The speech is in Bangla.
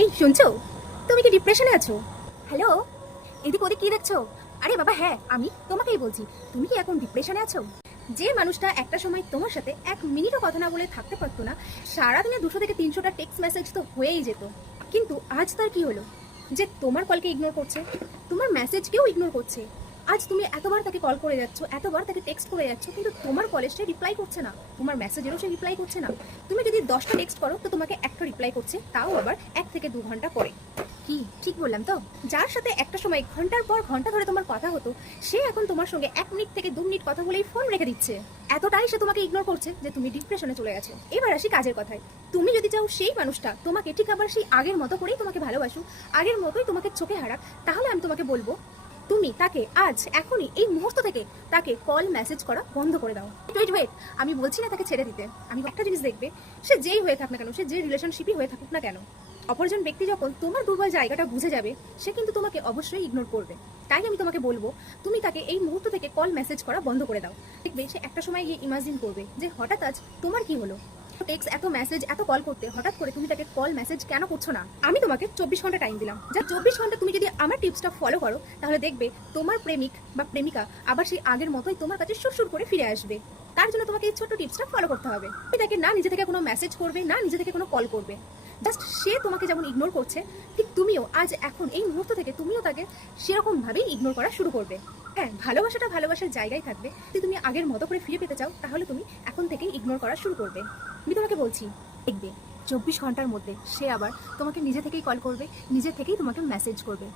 এই শুনছো, তুমি কি ডিপ্রেশনে আছো? হ্যালো, এদিক ওদিক কি দেখছো? আরে বাবা হ্যাঁ, আমি তোমাকেই বলছি। তুমি কি এখন ডিপ্রেশনে আছো? যে মানুষটা একটা সময় তোমার সাথে 1 মিনিটও কথা না বলে থাকতে পারতো না, সারাদিনে 200 থেকে 300টা টেক্সট মেসেজ তো হয়েই যেত, কিন্তু আজ তার কি হলো? যে তোমার কলকে ইগনোর করছে, তোমার মেসেজকেও ইগনোর করছে। আজ তুমি এতবার তাকে কল করে যাচ্ছ, এতবার তাকে টেক্সট করে যাচ্ছ, কিন্তু তোমার কলে সে রিপ্লাই করছে না, তোমার মেসেজেরও সে রিপ্লাই করছে না। তুমি যদি 10টা টেক্সট করো তো তোমাকে একটা রিপ্লাই করছে, তাও আবার 1 থেকে 2 ঘন্টা পরে। কি ঠিক বললাম তো? যার সাথে একটা সময় ঘন্টার পর ঘন্টা ধরে তোমার কথা হতো, সে এখন তোমার সঙ্গে 1 মিনিট থেকে 2 মিনিট কথা বলেই ফোন রেখে দিচ্ছে। এতটাই সে তোমাকে ইগনোর করছে যে তুমি ডিপ্রেশনে চলে গেছো। এবার আসি কাজের কথায়। তুমি যদি চাও সেই মানুষটা তোমাকে ঠিক আবার সেই আগের মতো করেই তোমাকে ভালোবাসুক, আগের মতোই তোমাকে চোখে হারাক, তাহলে আমি তোমাকে বলবো তুমি তাকে আজ এখনই এই মুহূর্ত থেকে তাকে কল মেসেজ করা বন্ধ করে দাও। ওয়েট, আমি বলছি না তাকে ছেড়ে দিতে। আমি একটা জিনিস দেখবে, সে যেই হয়ে থাক না কেন, সে যে রিলেশনশিপই হয়ে থাকুক না কেন, অপরজন ব্যক্তি যখন তোমার দুর্বল জায়গাটা বুঝে যাবে, সে কিন্তু তোমাকে অবশ্যই ইগনোর করবে। তাই আমি তোমাকে বলবো তুমি তাকে এই মুহূর্ত থেকে কল মেসেজ করা বন্ধ করে দাও। দেখবে সে একটা সময় গিয়ে ইমাজিন করবে যে হঠাৎ আজ তোমার কি হলো, টেক্সট এত মেসেজ এত কল করতে হঠাৎ করে তুমি তাকে কল মেসেজ কেন করছো না? আমি তোমাকে 24 ঘন্টা টাইম দিলাম, যা 24 ঘন্টা তুমি যদি আমার টিপসটা ফলো করো, তাহলে দেখবে তোমার প্রেমিক বা প্রেমিকা আবার সেই আগের মতোই তোমার কাছে সুরসুর করে ফিরে আসবে। তার জন্য তোমাকে এই ছোট্ট টিপসটা ফলো করতে হবে। তুমি তাকে না নিজে থেকে কোনো মেসেজ করবে, না নিজে থেকে কোনো কল করবে। জাস্ট সে তোমাকে যেমন ইগনোর করছে, ঠিক তুমিও আজ এখন এই মুহূর্ত থেকে তুমিও তাকে সেরকম ভাবেই ইগনোর করা শুরু করবে। হ্যাঁ, ভালোবাসাটা ভালোবাসার জায়গায় থাকবে। যদি তুমি আগের মতো করে ফিরে পেতে চাও, তাহলে তুমি এখন থেকেই ইগনোর করা শুরু করবে। আমি তোমাকে বলছি, দেখবে 24 ঘন্টার মধ্যে সে আবার তোমাকে নিজে থেকেই কল করবে, নিজে থেকেই তোমাকে মেসেজ করবে।